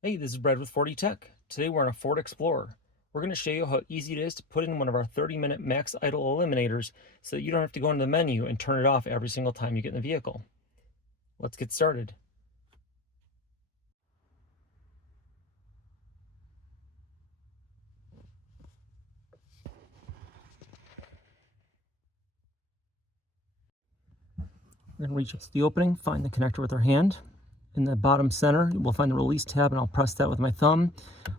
Hey, this is Brad with 40 Tech. Today we're on a Ford Explorer. We're going to show you how easy it is to put in one of our 30-minute max idle eliminators so that you don't have to go into the menu and turn it off every single time you get in the vehicle. Let's get started. Then reach up to the opening, find the connector with our hand. In the bottom center, we'll find the release tab, and I'll press that with my thumb.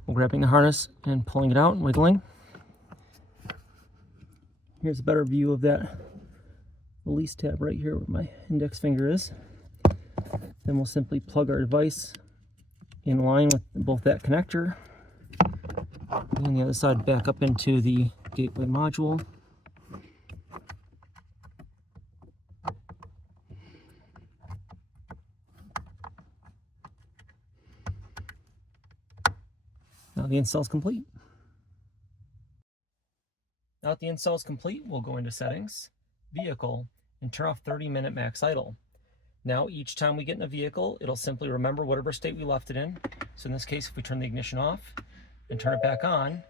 We're grabbing the harness and pulling it out and wiggling. Here's a better view of that release tab right here where my index finger is. Then we'll simply plug our device in line with both that connector and the other side back up into the gateway module. Now the install is complete. Now that the install is complete, we'll go into Settings, Vehicle, and turn off 30-minute max idle. Now each time we get in the vehicle, it'll simply remember whatever state we left it in. So in this case, if we turn the ignition off and turn it back on,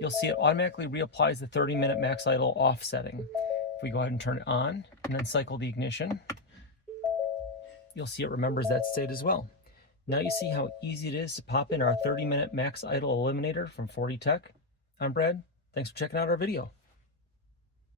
you'll see it automatically reapplies the 30-minute max idle off setting. If we go ahead and turn it on and then cycle the ignition, you'll see it remembers that state as well. Now you see how easy it is to pop in our 30-minute max idle eliminator from 40 Tech. I'm Brad. Thanks for checking out our video.